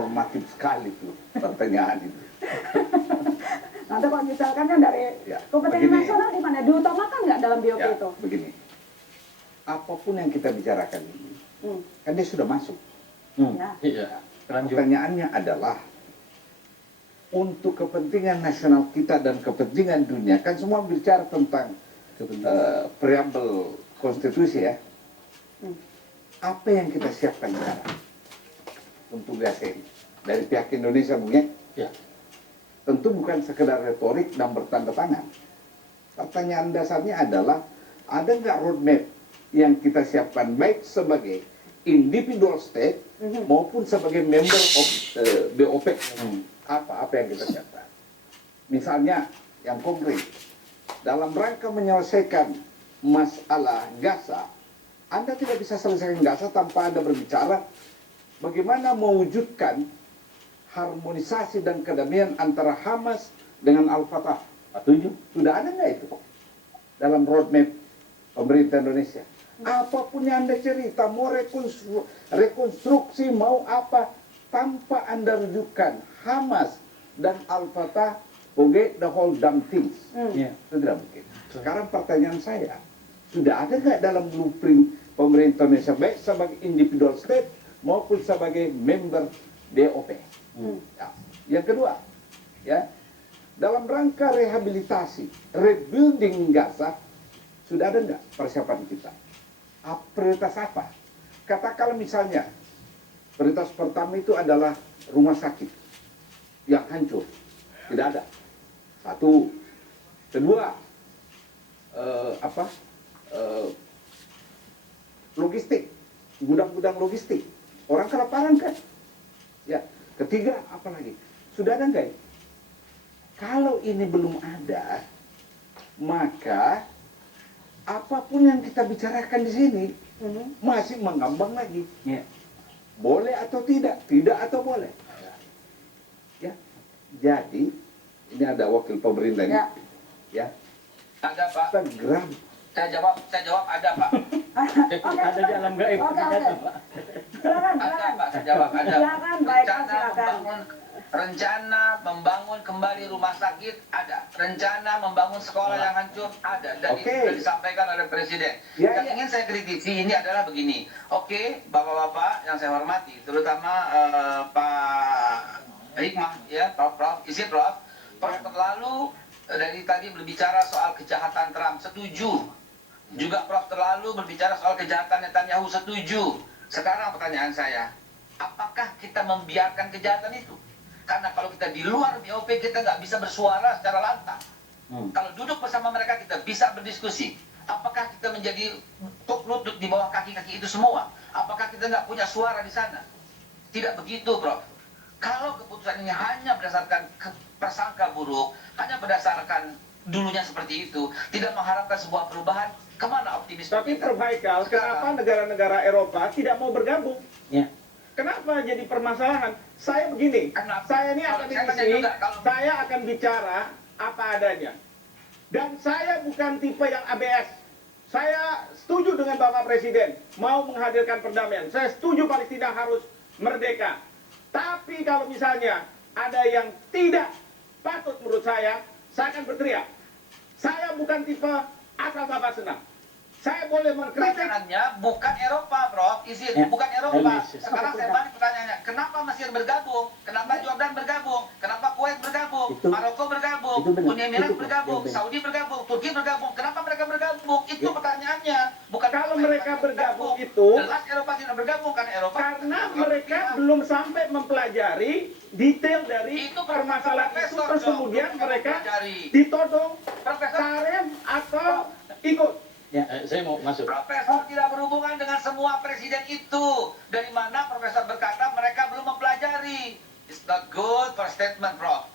normatif sekali tuh pertanyaan itu. Nanti kalau misalkan kan dari kepentingan nasional di mana diutamakan nggak dalam BOP itu? Begini, apapun yang kita bicarakan ini, kan dia sudah masuk. Iya. Pertanyaannya adalah untuk kepentingan nasional kita dan kepentingan dunia, kan semua bicara tentang preambel konstitusi ya. Apa yang kita siapkan sekarang untuk GASEI dari pihak Indonesia mungkin? Ya. Tentu bukan sekedar retorik dan bertanda tangan. Pertanyaan dasarnya adalah ada nggak roadmap yang kita siapkan baik sebagai individual state maupun sebagai member of BOP. Apa yang kita siapkan? Misalnya yang konkret dalam rangka menyelesaikan masalah Gaza, Anda tidak bisa selesaikan Gaza tanpa Anda berbicara bagaimana mewujudkan harmonisasi dan kedamaian antara Hamas dengan Al-Fatah. Setuju. Sudah ada nggak itu dalam roadmap pemerintah Indonesia? Apapun yang Anda cerita, mau rekonstruksi, mau apa, tanpa Anda rujukan Hamas dan Al-Fatah, forget the whole damn things. Itu tidak mungkin. Sekarang pertanyaan saya, sudah ada nggak dalam blueprint pemerintah Indonesia baik sebagai individual state maupun sebagai member BOP? Ya. Yang kedua, ya, dalam rangka rehabilitasi, rebuilding Gaza, sudah ada nggak persiapan kita? Prioritas apa? Katakanlah misalnya, prioritas pertama itu adalah rumah sakit yang hancur, tidak ada. Satu, kedua, logistik, gudang-gudang logistik, orang kelaparan kan? Ya. Ketiga, apa lagi? Sudah ada nggak? Kalau ini belum ada, maka apapun yang kita bicarakan di sini masih mengambang lagi. Boleh atau tidak? Tidak atau boleh? Ya. Jadi ini ada wakil pemerintah ini. Ya. Ada Pak. Segera. Saya jawab ada Pak. Ada di alam gaib. Silakan. Ada Pak, saya jawab ada. Silakan, baik Pak, silakan. Rencana membangun kembali rumah sakit ada, rencana membangun sekolah yang hancur ada, dan itu sudah disampaikan oleh Presiden. Yang ingin saya kritisi ini adalah begini, Bapak-bapak yang saya hormati, terutama Pak Hikmah, ya, Prof, Prof terlalu dari tadi berbicara soal kejahatan Trump, setuju. Juga Prof terlalu berbicara soal kejahatan Netanyahu, setuju. Sekarang pertanyaan saya, apakah kita membiarkan kejahatan itu? Karena kalau kita di luar BOP kita nggak bisa bersuara secara lantang. Kalau duduk bersama mereka kita bisa berdiskusi. Apakah kita menjadi tuk lutut di bawah kaki-kaki itu semua? Apakah kita nggak punya suara di sana? Tidak begitu, Prof. Kalau keputusan ini hanya berdasarkan prasangka buruk, hanya berdasarkan dulunya seperti itu, tidak mengharapkan sebuah perubahan, kemana optimisme Tapi kita? Prof Haikal, kenapa negara-negara Eropa tidak mau bergabung? Kenapa jadi permasalahan? Saya begini, saya ini akademisi, saya akan bicara apa adanya. Dan saya bukan tipe yang ABS. Saya setuju dengan Bapak Presiden, mau menghadirkan perdamaian. Saya setuju Palestina harus merdeka. Tapi kalau misalnya ada yang tidak patut menurut saya akan berteriak. Saya bukan tipe asal Bapak senang. Saya boleh mengkritik. Pertanyaannya bukan Eropa, Prof. Bukan Eropa. Sekarang saya balik pertanyaannya. Kenapa Mesir bergabung? Kenapa Jordan bergabung? Kenapa Kuwait bergabung? Maroko bergabung? Uni Emirat bergabung? Saudi bergabung? Turki bergabung? Kenapa mereka bergabung? Itu pertanyaannya. Bukan Kalau mereka bergabung itu, jelas Eropa tidak bergabung karena Eropa. Karena mereka belum sampai mempelajari detail dari permasalahan itu, terus kemudian mereka ditodong sarem atau ikut. Ya, saya mau masuk. Profesor tidak berhubungan dengan semua presiden itu. Dari mana profesor berkata mereka belum mempelajari? It's not good for statement, Prof.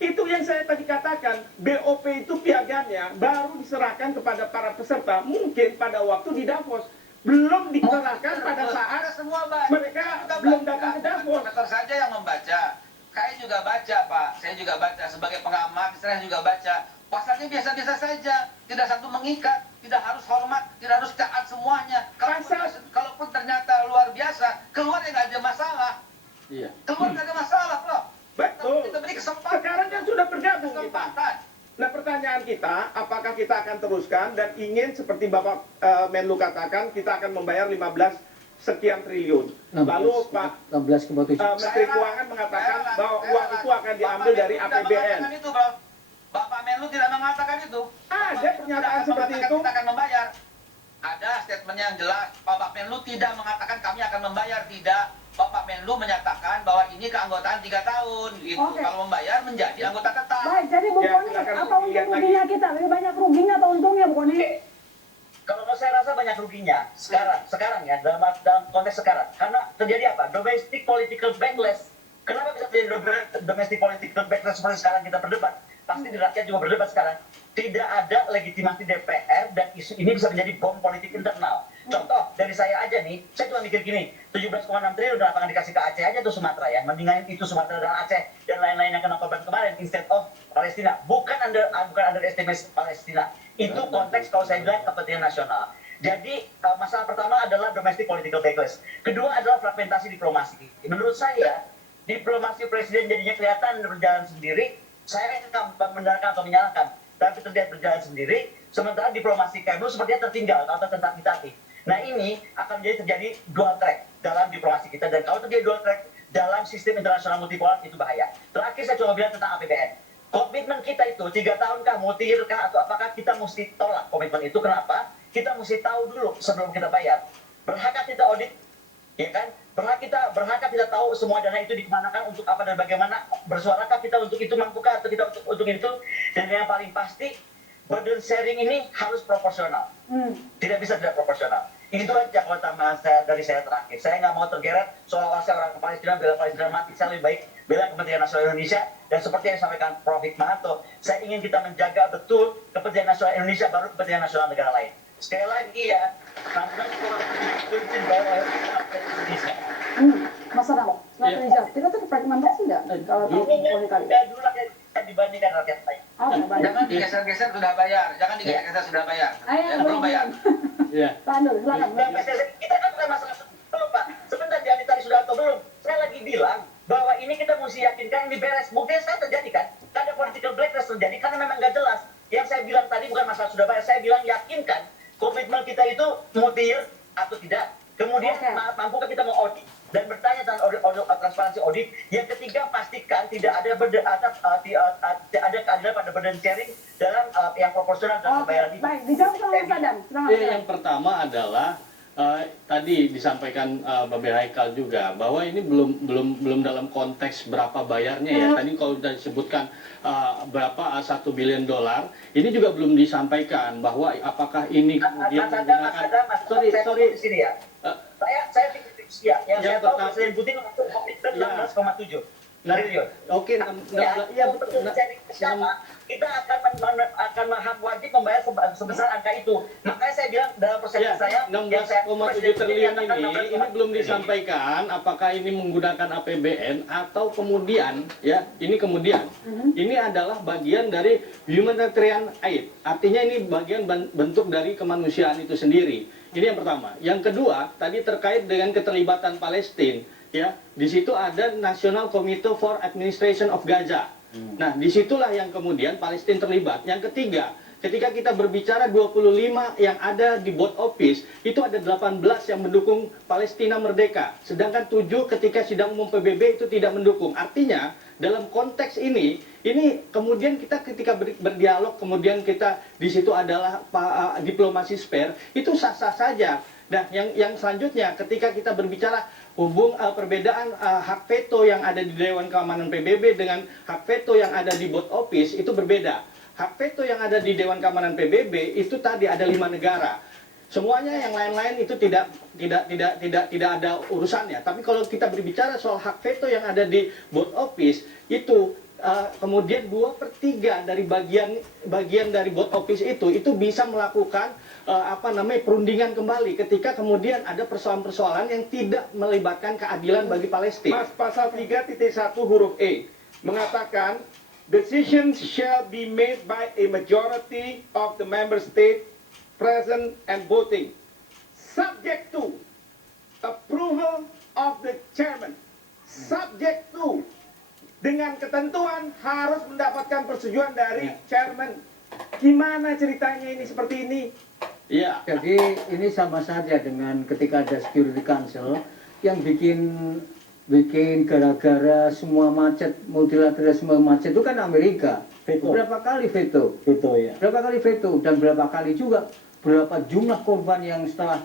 Itu yang saya tadi katakan, BOP itu piagamnya baru diserahkan kepada para peserta mungkin pada waktu di Davos. Belum diserahkan pada saat mereka belum datang ke Davos. Profesor saja yang membaca. Saya juga baca, Pak. Saya juga baca. Sebagai pengamat, saya juga baca. Pasalnya biasa-biasa saja. Tidak satu mengikat. Tidak harus hormat. Tidak harus taat semuanya. Kalaupun ternyata luar biasa, keluar ya nggak ada masalah. Iya. Keluar nggak ada masalah kok. Betul. Kita beri kesempatan. Sekarang kan sudah bergabung kita. Kesempatan. Nah, pertanyaan kita, apakah kita akan teruskan dan ingin seperti Bapak Menlu katakan, kita akan membayar 15 sekian triliun. Lalu Pak 16,7. Menteri Keuangan mengatakan bahwa uang itu akan diambil dari APBN. Bapak Menlu tidak mengatakan itu. Ada pernyataan seperti itu. Kita akan membayar. Ada statementnya yang jelas. Bapak Menlu tidak mengatakan kami akan membayar, tidak. Bapak Menlu menyatakan bahwa ini keanggotaan 3 tahun. Gitu. Oke. Kalau membayar menjadi anggota tetap. Baik, jadi Bu Ya, Koni, silakan apa untung lihat lagi. ruginya kita? Lebih banyak ruginya atau untungnya Bu Koni? Kalau saya rasa banyak ruginya sekarang ya dalam konteks sekarang, karena terjadi apa? Domestic political backlash. Kenapa bisa terjadi domestic political backlash seperti sekarang kita berdebat? Pasti di rakyat juga berdebat sekarang. Tidak ada legitimasi DPR dan isu ini bisa menjadi bom politik internal. Contoh dari saya aja nih, saya cuma mikir gini, 17,6 triliun udah lapangan dikasih ke Aceh aja tuh Sumatera ya, mendingan itu Sumatera dan Aceh dan lain-lain yang kena korban kemarin instead of Palestina. Bukan underestimate Palestina. Itu konteks kalau saya bilang kepentingan nasional. Jadi masalah pertama adalah domestic political backlash. Kedua adalah fragmentasi diplomasi. Menurut saya, diplomasi presiden jadinya kelihatan berjalan sendiri. Saya akan membenarkan atau menyalahkan, tapi terlihat berjalan sendiri. Sementara diplomasi Kemlu sepertinya tertinggal atau tentatif. Nah ini akan terjadi dual track dalam diplomasi kita. Dan kalau terjadi dual track dalam sistem internasional multipolar itu bahaya. Terakhir saya cuma bilang tentang APBN. Komitmen kita itu 3 tahunkah, multi-year-kah, atau apakah kita mesti tolak komitmen itu? Kenapa? Kita mesti tahu dulu sebelum kita bayar. Berhakkah kita audit? Ya kan? Berhakkah kita tahu semua dana itu dikemanakan, untuk apa dan bagaimana? Bersuarakah kita untuk itu, mampukah atau kita untuk itu? Dan yang paling pasti, burden sharing ini harus proporsional. Tidak bisa tidak proporsional. Itu aja kalau tambahan dari saya terakhir. Saya nggak mau tergeret soal saya orang Palestina, bela Palestina mati. Saya lebih baik bela kepentingan nasional Indonesia. Dan seperti yang disampaikan Prof. Hikmahanto, saya ingin kita menjaga betul kepentingan nasional Indonesia baru kepentingan nasional negara lain. Sekali lagi ya, karena itu bahwa Indonesia. Mas Adam, selamat dijawab. Kita tuh fragmentasi nggak? Kalau tahu Koni kali. Ya dulu rakyat dibandingkan rakyat lain. Oke, baik. Jangan digeser-geser sudah bayar. Jangan digeser-geser sudah bayar. Ayo, Ya, belum bayar. Iya. Pak Andul, silakan. Kita kan bukan masalah belum Pak. Sebentar Andi tadi sudah atau belum. Saya lagi bilang bahwa ini kita mesti yakinkan ini beres. Buktinya saya terjadi kan. Ada political backlash terjadi karena memang nggak jelas. Yang saya bilang tadi bukan masalah sudah bayar. Saya bilang yakinkan komitmen kita itu multi-year atau tidak. Kemudian mampukah kita mau audit dan bertanya tentang transparansi audit. Yang ketiga, pastikan tidak ada keadilan pada burden sharing dalam yang proporsional dalam pembayaran ini. Baik, dijawab sama Mas Adam. Silakan. Yang pertama adalah tadi disampaikan Babe Haikal juga bahwa ini belum dalam konteks berapa bayarnya ya. Tadi kalau sudah disebutkan berapa 1 billion dolar, ini juga belum disampaikan bahwa apakah ini kemudian menggunakan sorry di sini ya. Saya pikir ya, yang saya tahu Presiden Putin masuk komitmen 16,7 triliun. Oke, ya betul. Kita akan wajib membayar sebesar angka itu. Makanya saya bilang dalam persepsi saya 16,7 triliun ini belum disampaikan apakah ini menggunakan APBN atau kemudian ya ini kemudian ini adalah bagian dari humanitarian aid, artinya ini bagian bentuk dari kemanusiaan itu sendiri. Ini yang pertama. Yang kedua tadi terkait dengan keterlibatan Palestina. Ya, di situ ada National Committee for Administration of Gaza. Nah, disitulah yang kemudian Palestina terlibat. Yang ketiga, ketika kita berbicara 25 yang ada di board office, itu ada 18 yang mendukung Palestina merdeka. Sedangkan 7 ketika sidang umum PBB itu tidak mendukung. Artinya, dalam konteks ini kemudian kita ketika berdialog, kemudian kita di situ adalah diplomasi spare, itu sah-sah saja. Nah, yang selanjutnya ketika kita berbicara perbedaan hak veto yang ada di Dewan Keamanan PBB dengan hak veto yang ada di board office itu berbeda. Hak veto yang ada di Dewan Keamanan PBB itu tadi ada 5 negara. Semuanya yang lain-lain itu tidak ada urusannya. Tapi kalau kita berbicara soal hak veto yang ada di board office itu kemudian 2/3 dari bagian dari board office itu bisa melakukan perundingan kembali ketika kemudian ada persoalan-persoalan yang tidak melibatkan keadilan bagi Palestina. Mas, pasal 3.1 huruf E mengatakan decisions shall be made by a majority of the member state present and voting subject to approval of the chairman. subject to, dengan ketentuan harus mendapatkan persetujuan dari chairman. Gimana ceritanya ini seperti ini? Iya. Jadi ini sama saja dengan ketika ada Security Council yang bikin gara-gara semua macet, multilateralisme macet itu kan Amerika. Veto. Berapa kali veto? Veto ya. Berapa kali veto dan berapa kali juga berapa jumlah korban yang setelah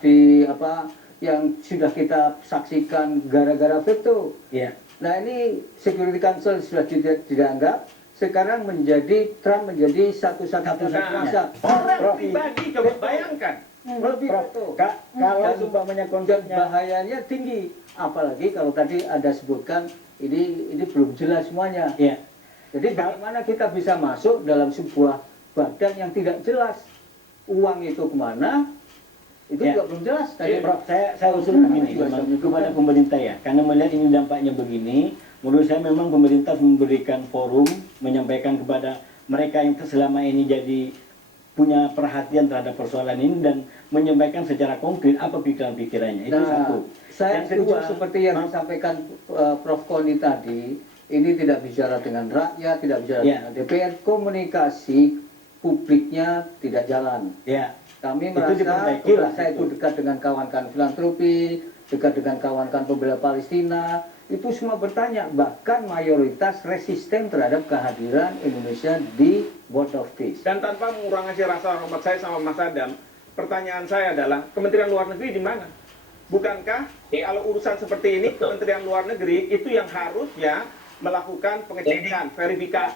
yang sudah kita saksikan gara-gara veto. Iya. Nah ini Security Council sudah tidak dianggap. Sekarang Trump menjadi satu-satunya kuasa. Orang pribadi coba bayangkan. Lebih veto. Kalau umpamanya Dan konsepnya bahayanya tinggi, apalagi kalau tadi ada sebutkan ini belum jelas semuanya. ya. Jadi bagaimana kita bisa masuk dalam sebuah badan yang tidak jelas, uang itu kemana, itu Ya. juga belum jelas. Tadi Prof, saya usul begini memang kepada pemerintah ya, karena melihat ini dampaknya begini, menurut saya memang pemerintah memberikan forum, menyampaikan kepada mereka yang selama ini jadi punya perhatian terhadap persoalan ini dan menyampaikan secara konkret apa pikiran-pikirannya. Itu satu. Saya Yang setuju kedua, seperti yang disampaikan Prof. Koni tadi, ini tidak bicara dengan rakyat, tidak bicara Ya. dengan DPR, komunikasi publiknya tidak jalan. ya, Kami Itu merasa diperbaiki lah, saya itu itu. dekat dengan kawan-kawan filantropi, dekat dengan kawan-kawan pembela Palestina, itu semua bertanya, bahkan mayoritas resisten terhadap kehadiran Indonesia di Board of Peace. Dan tanpa mengurangi rasa hormat saya sama Mas Adam, pertanyaan saya adalah Kementerian Luar Negeri di mana? Bukankah kalau urusan seperti ini Kementerian Luar Negeri itu yang harusnya melakukan pengecekan, verifikasi